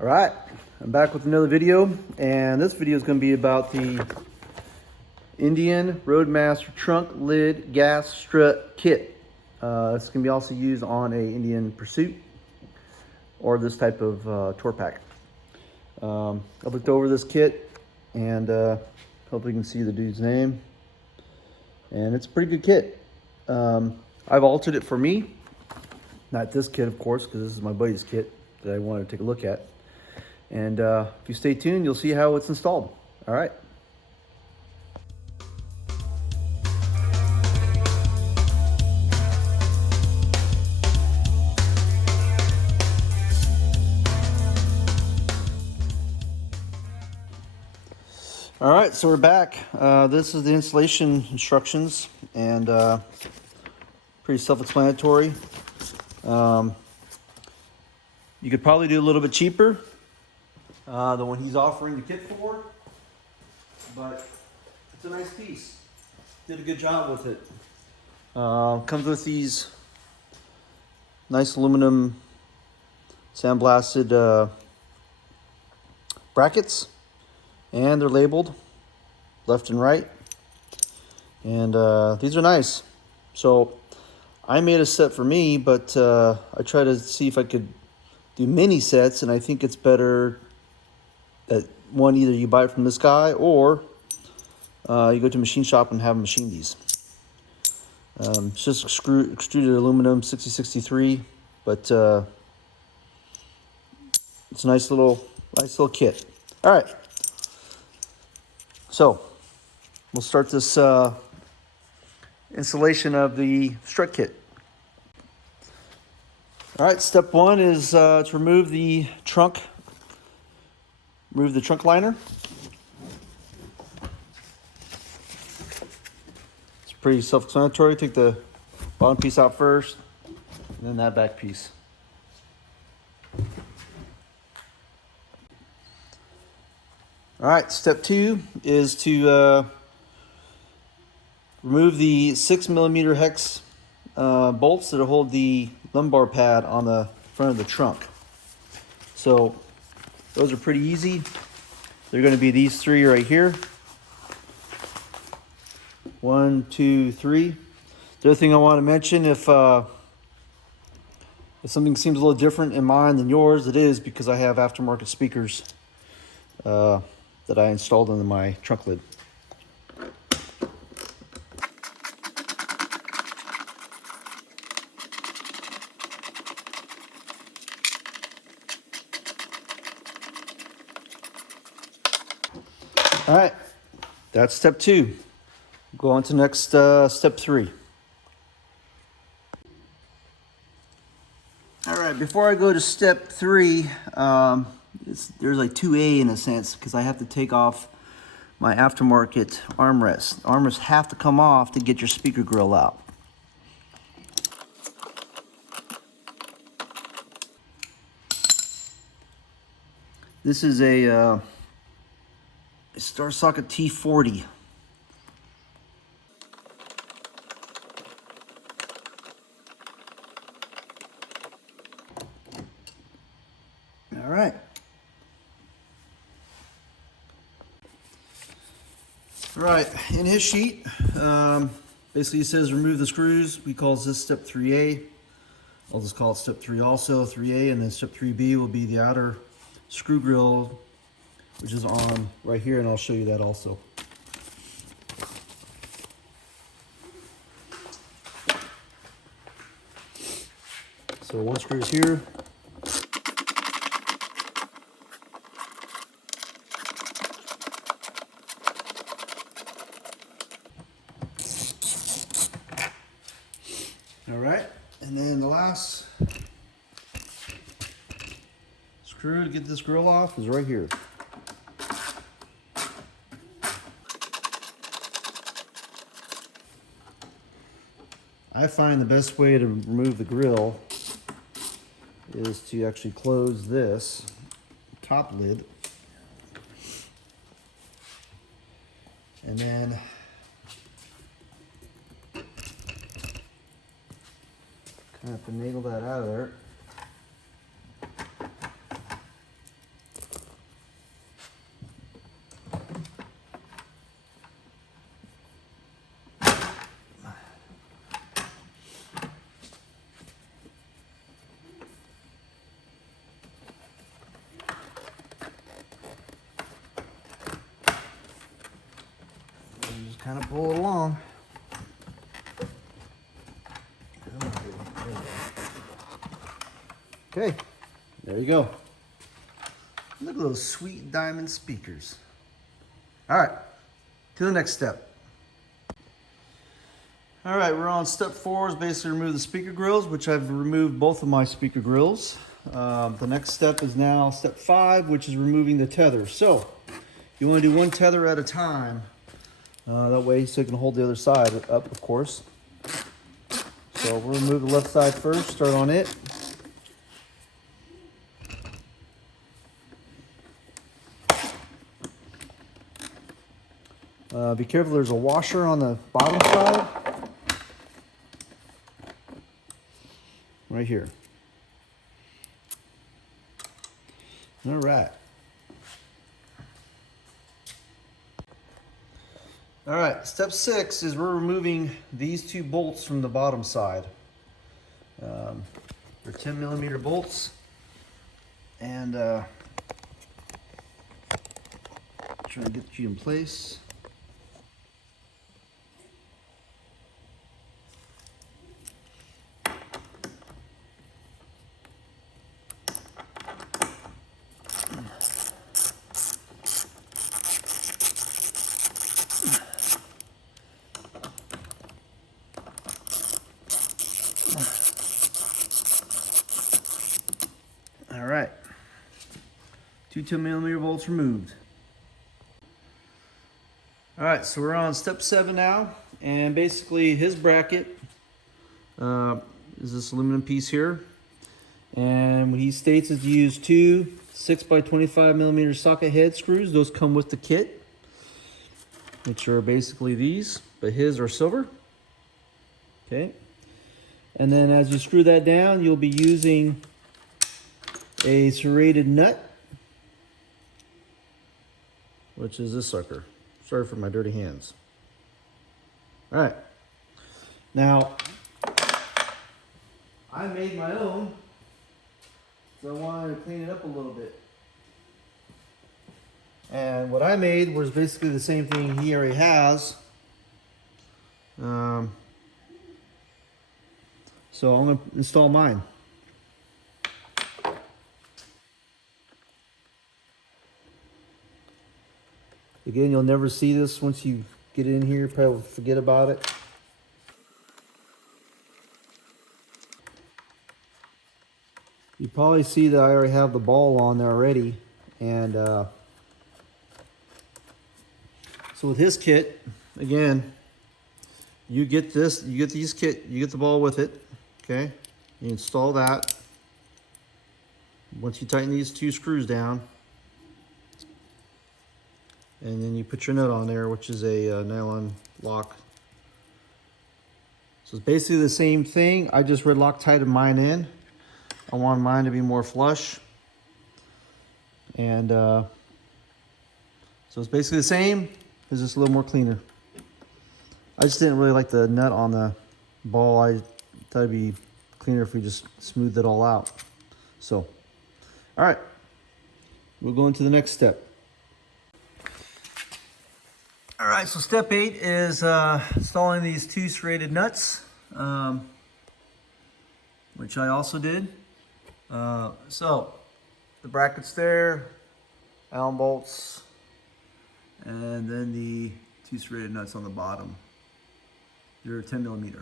All right, I'm back with another video, and this video is going to be about the Indian Roadmaster Trunk Lid Gas Strut Kit. This can be also used on a Indian Pursuit or this type of tour pack. I looked over this kit, and hopefully you can see the dude's name. And it's a pretty good kit. I've altered it for me, not this kit, of course, because this is my buddy's kit that I wanted to take a look at. And if you stay tuned, you'll see how it's installed. All right. All right, so we're back. This is the installation instructions, and pretty self-explanatory. You could probably do a little bit cheaper than what he's offering the kit for, but it's a nice piece. Did a good job with it. Comes with these nice aluminum sandblasted brackets, and they're labeled left and right, and these are nice. So I made a set for me, but I tried to see if I could do mini sets, and I think it's better that one, either you buy it from this guy or you go to a machine shop and have them machine these. It's just extruded aluminum 6063, but it's a nice little kit. All right, so we'll start this installation of the strut kit. All right, step one is to remove the trunk. Remove the trunk liner. It's pretty self-explanatory. Take the bottom piece out first, and then that back piece. All right, step two is to remove the 6mm hex bolts that hold the lumbar pad on the front of the trunk. So those are pretty easy. They're going to be these three right here. 1, 2, 3. The other thing I want to mention, if something seems a little different in mine than yours, it is because I have aftermarket speakers that I installed into my trunk lid. All right, that's step two. Go on to next step three. All right, before I go to step three, there's like 2A in a sense, because I have to take off my aftermarket armrest. Armrests have to come off to get your speaker grill out. This is a Star Socket T40. All right. All right, in his sheet, basically it says remove the screws. We call this step 3A. I'll just call it step 3 also, 3A, and then step 3B will be the outer screw grill, which is on right here, and I'll show you that also. So one screw is here. All right, and then the last screw to get this grill off is right here. I find the best way to remove the grill is to actually close this top lid, and then kind of finagle that out of there. kind of pull it along. Okay, there you go. Look at those sweet diamond speakers. All right, to the next step. All right, we're on step 4 is basically remove the speaker grills, which I've removed both of my speaker grills. The next step is now step 5, which is removing the tether. So you want to do one tether at a time. That way so you can hold the other side up, of course. So we'll remove the left side first, start on it. Be careful, there's a washer on the bottom side. Right here. All right. All right, step 6 is we're removing these 2 bolts from the bottom side. They're 10mm bolts. And trying to get you in place. All right, 2 10mm bolts removed. All right, so we're on step 7 now, and basically his bracket is this aluminum piece here, and what he states is to use 2 6x25mm socket head screws. Those come with the kit, which are basically these, but his are silver. Okay, and then as you screw that down, you'll be using a serrated nut, which is this sucker. Sorry for my dirty hands. All right, now I made my own, so I wanted to clean it up a little bit. And what I made was basically the same thing he already has. So I'm going to install mine. Again, you'll never see this once you get in here, probably forget about it. You probably see that I already have the ball on there already. And so with his kit, again, you get this, you get these kit, you get the ball with it, okay? You install that. Once you tighten these 2 screws down, and then you put your nut on there, which is a nylon lock. So it's basically the same thing. I just red Loctited mine in. I want mine to be more flush. And so it's basically the same, it's just a little more cleaner. I just didn't really like the nut on the ball. I thought it'd be cleaner if we just smoothed it all out. So, all right, we'll go into the next step. All right, so step 8 is installing these 2 serrated nuts, which I also did. So the brackets there, Allen bolts, and then the 2 serrated nuts on the bottom. They're 10mm.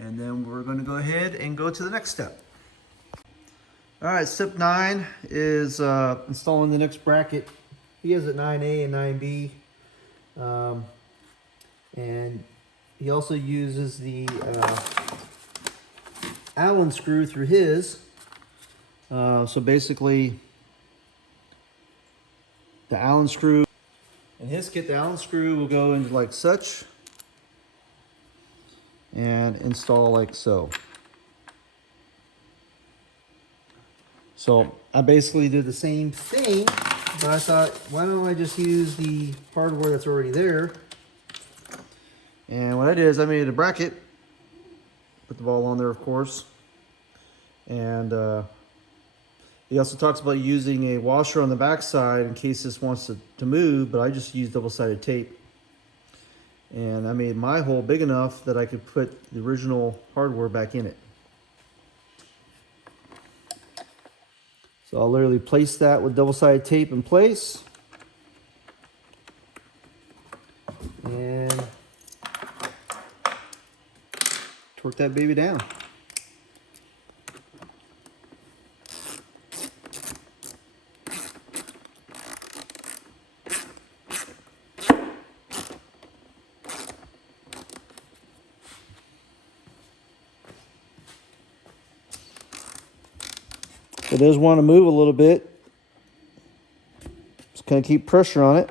And then we're going to go ahead and go to the next step. All right, step 9 is installing the next bracket. He has it 9A and 9B. And he also uses the Allen screw through his. So basically, the Allen screw, in his kit, the Allen screw will go into like such and install like so. So I basically did the same thing, but I thought, why don't I just use the hardware that's already there? And what I did is I made a bracket, put the ball on there, of course. And he also talks about using a washer on the back side in case this wants to move, but I just use double-sided tape. And I made my hole big enough that I could put the original hardware back in it. So I'll literally place that with double-sided tape in place. And torque that baby down. It does want to move a little bit. Just kind of keep pressure on it.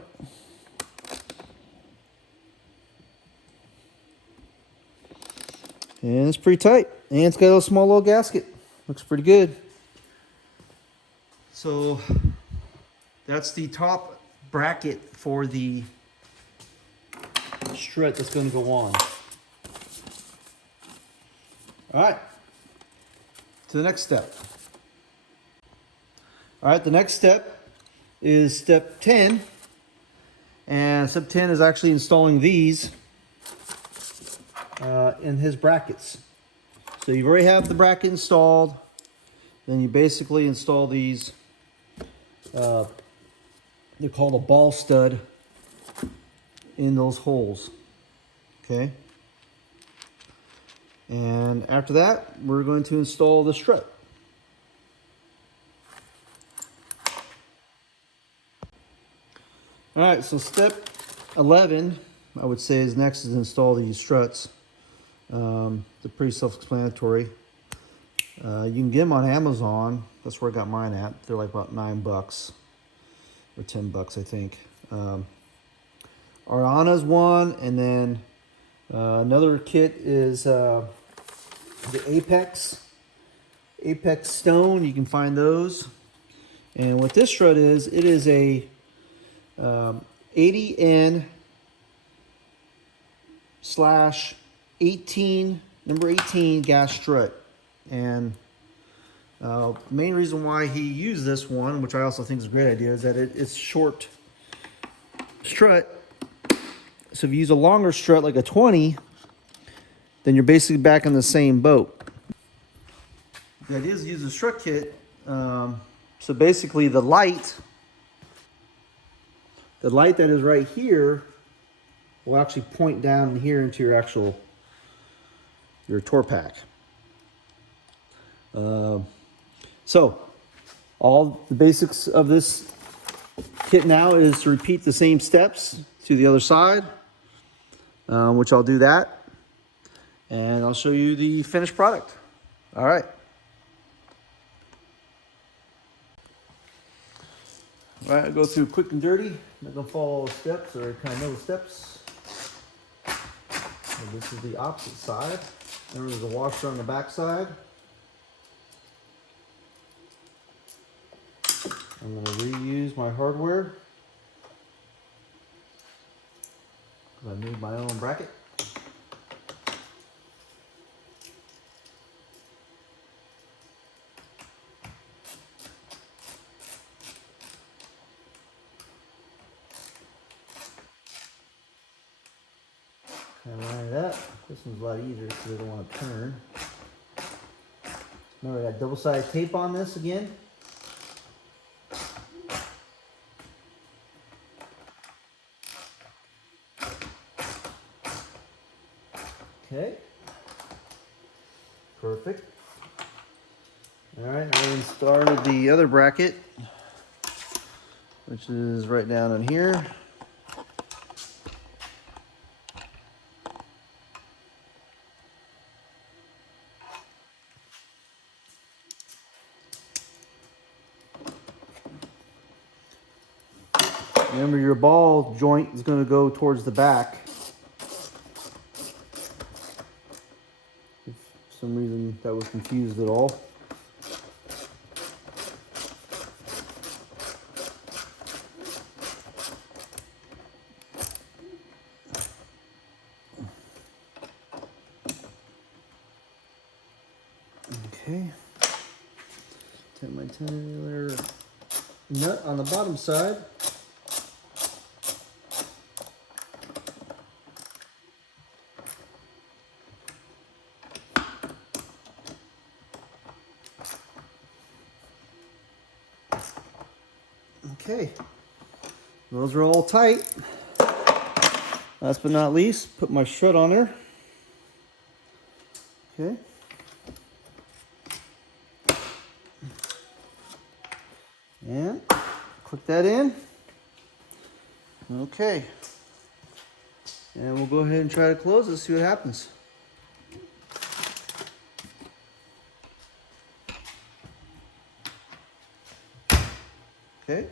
And it's pretty tight. And it's got a small little gasket. Looks pretty good. So that's the top bracket for the strut that's going to go on. All right. To the next step. All right, the next step is step 10. And step 10 is actually installing these in his brackets. So you already have the bracket installed. Then you basically install these, they're called a ball stud, in those holes. Okay. And after that, we're going to install the strut. All right, so step 11, I would say, is next is install these struts. They're pretty self-explanatory. You can get them on Amazon. That's where I got mine at. They're like about $9 or $10, I think. Ariana's one, and then another kit is the Apex Stone. You can find those. And what this strut is, it is a 80N/18, number 18 gas strut. And the main reason why he used this one, which I also think is a great idea, is that it's short strut. So if you use a longer strut like a 20, then you're basically back in the same boat. The idea is to use a strut kit. So basically the light that is right here will actually point down here into your tour pack. So all the basics of this kit now is to repeat the same steps to the other side, which I'll do that, and I'll show you the finished product. All right. All right, I'll go through quick and dirty. I'm not gonna follow all the steps, or kind of know the steps. And this is the opposite side. Remember, there's a washer on the back side. I'm going to reuse my hardware. I made my own bracket. Kind of line it up. This one's a lot easier because I don't want to turn. Remember, I got double-sided tape on this again. Okay. Perfect. All right, I then started the other bracket, which is right down in here. Remember, your ball joint is going to go towards the back. If for some reason that was confused at all. Okay. Take my tiller nut on the bottom side. Okay, those are all tight. Last but not least, put my strut on there. Okay. And click that in. Okay. And we'll go ahead and try to close it, see what happens. Okay.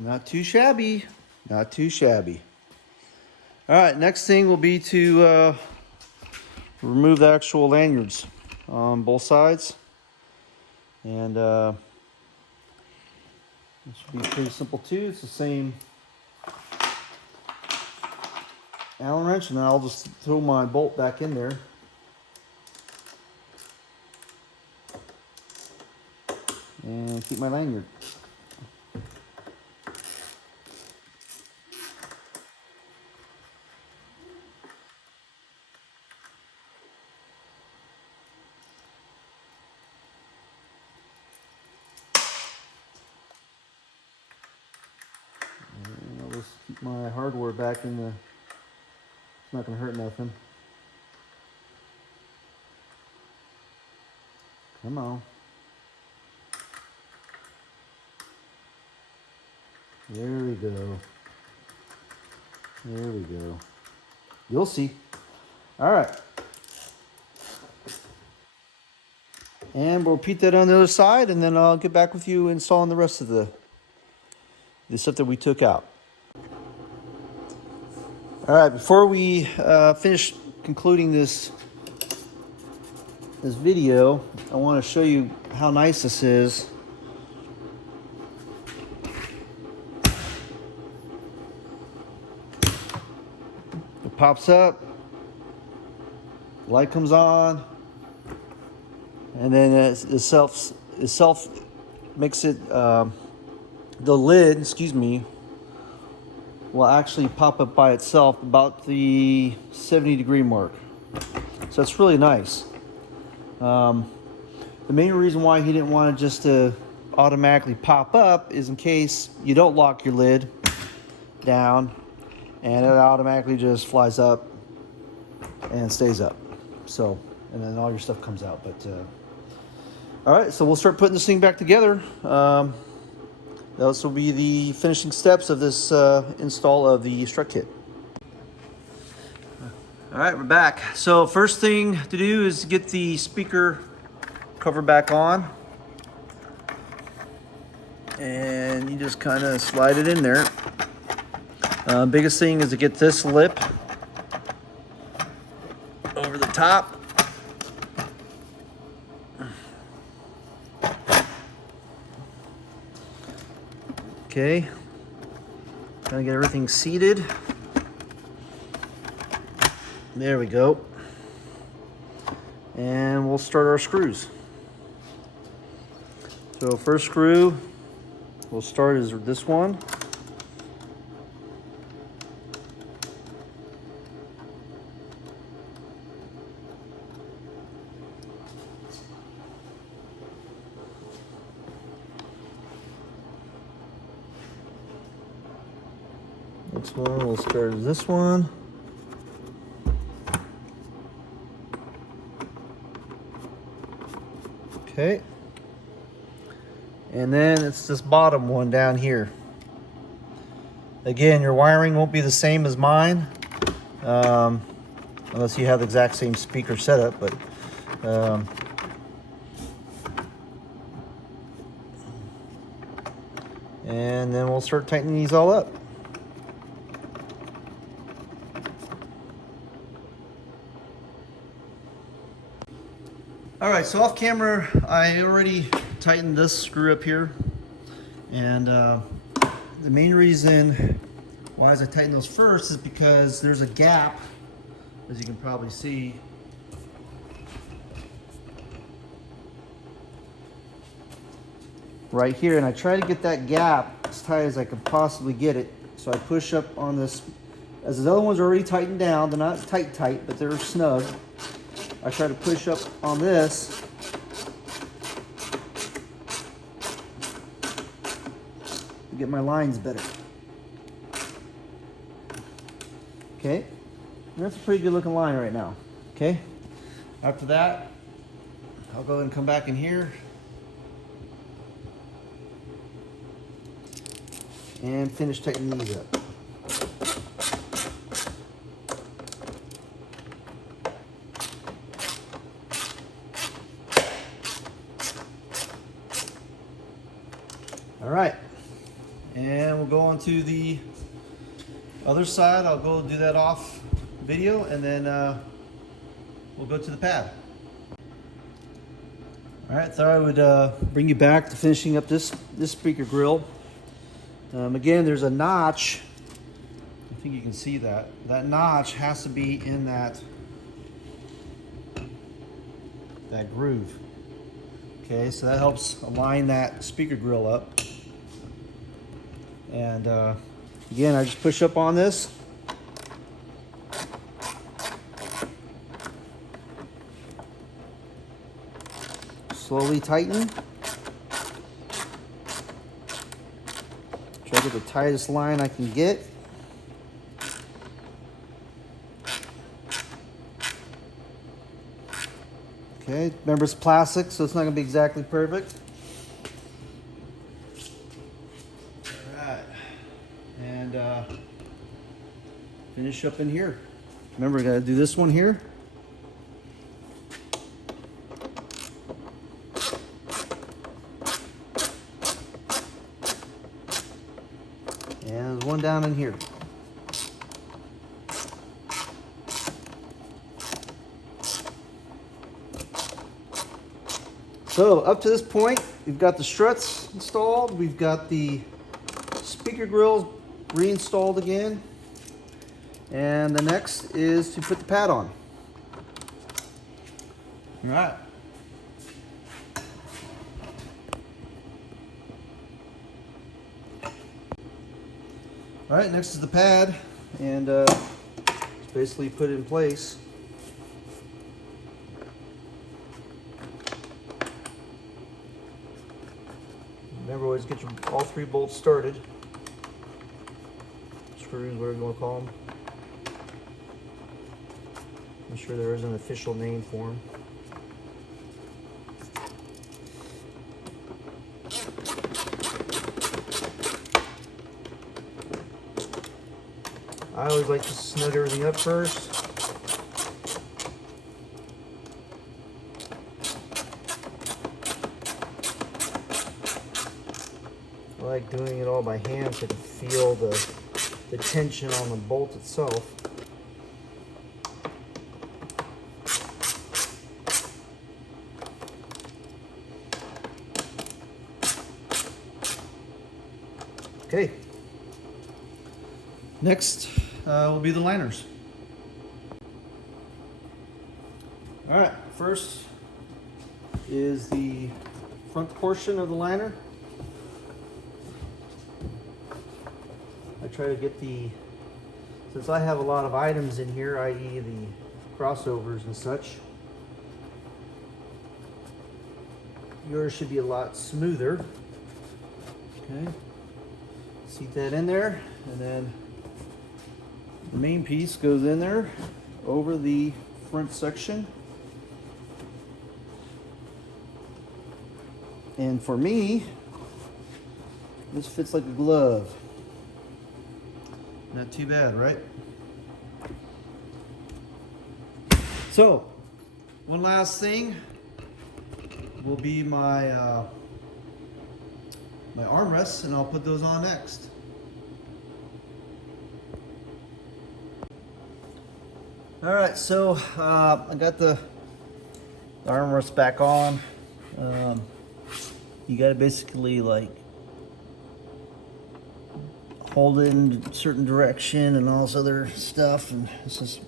Not too shabby. Not too shabby. All right, next thing will be to remove the actual lanyards on both sides. And this should be pretty simple too. It's the same Allen wrench, and then I'll just throw my bolt back in there. And keep my lanyard. And I'll just keep my hardware back in the, it's not going to hurt nothing. Come on. There we go. There we go. You'll see. All right. And we'll repeat that on the other side, and then I'll get back with you installing the rest of the stuff that we took out. All right, before we finish concluding this video, I want to show you how nice this is. It pops up, light comes on, and then it self makes it, the lid, excuse me, will actually pop up by itself about the 70-degree mark. So it's really nice. The main reason why he didn't want it just to automatically pop up is in case you don't lock your lid down and it automatically just flies up and stays up. So, and then all your stuff comes out. But all right, so we'll start putting this thing back together. Those will be the finishing steps of this install of the Strut Kit. All right, we're back. So first thing to do is get the speaker cover back on. And you just kind of slide it in there. Biggest thing is to get this lip over the top. Okay, trying to get everything seated. There we go. And we'll start our screws. So first screw we'll start is this one. Next one we'll start as this one. Okay. And then it's this bottom one down here. Again, your wiring won't be the same as mine, unless you have the exact same speaker setup, but and then we'll start tightening these all up. All right, so off camera, I already tightened this screw up here. And the main reason why I tightened those first is because there's a gap, as you can probably see. Right here, and I try to get that gap as tight as I could possibly get it. So I push up on this, as the other ones are already tightened down. They're not tight, but they're snug. I try to push up on this to get my lines better. Okay, and that's a pretty good looking line right now. Okay, after that, I'll go ahead and come back in here and finish tightening these up. All right, and we'll go on to the other side. I'll go do that off video, and then we'll go to the pad. All right, thought I would bring you back to finishing up this speaker grill. Again, there's a notch. I think you can see that. That notch has to be in that groove. Okay, so that helps align that speaker grill up. And again, I just push up on this. Slowly tighten. Try to get the tightest line I can get. Okay, remember it's plastic, so it's not going to be exactly perfect. Alright, and finish up in here. Remember, I got to do this one here. And there's one down in here. So up to this point, we've got the struts installed. We've got the speaker grills reinstalled again. And the next is to put the pad on. All right. All right, next is the pad, and it's basically put in place. Remember, always get your all 3 bolts started. Screws, whatever you want to call them. I'm sure there is an official name for them. I always like to snug everything up first. I like doing it all by hand so I can feel the tension on the bolt itself. Okay. Next will be the liners. All right, first is the front portion of the liner. I try to get since I have a lot of items in here, i.e. the crossovers and such, yours should be a lot smoother. Okay, seat that in there, and then the main piece goes in there over the front section. And for me, this fits like a glove. Not too bad, right? So, one last thing will be my my armrests, and I'll put those on next. All right, so I got the armrests back on. You got to basically like hold it in a certain direction and all this other stuff, and this is,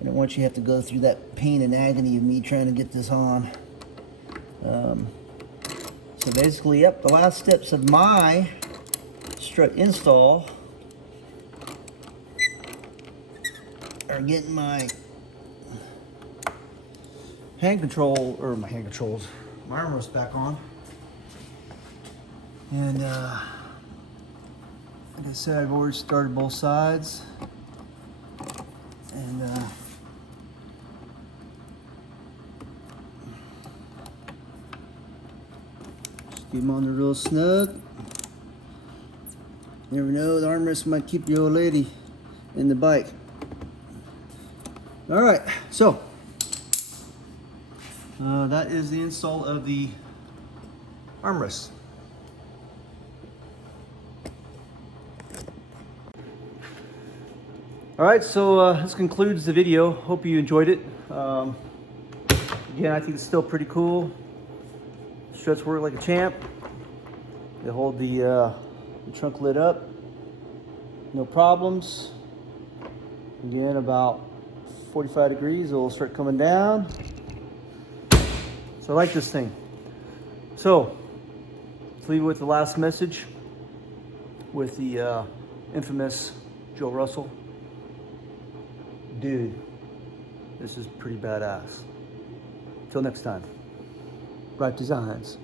I don't want you to have to go through that pain and agony of me trying to get this on. So basically, yep, the last steps of my strut install are getting my hand control, or my hand controls, my armrest back on. And like I said, I've already started both sides. And just keep them on there real snug. You never know, the armrest might keep your old lady in the bike. All right, so that is the install of the armrest. All right, so this concludes the video. Hope you enjoyed it. Again, I think it's still pretty cool. Struts work like a champ. They hold the trunk lid up, no problems. Again, about 45 degrees, it'll start coming down. So I like this thing. So let's leave it with the last message with the infamous Joe Russell. Dude, this is pretty badass. Till next time, Reyff Designs.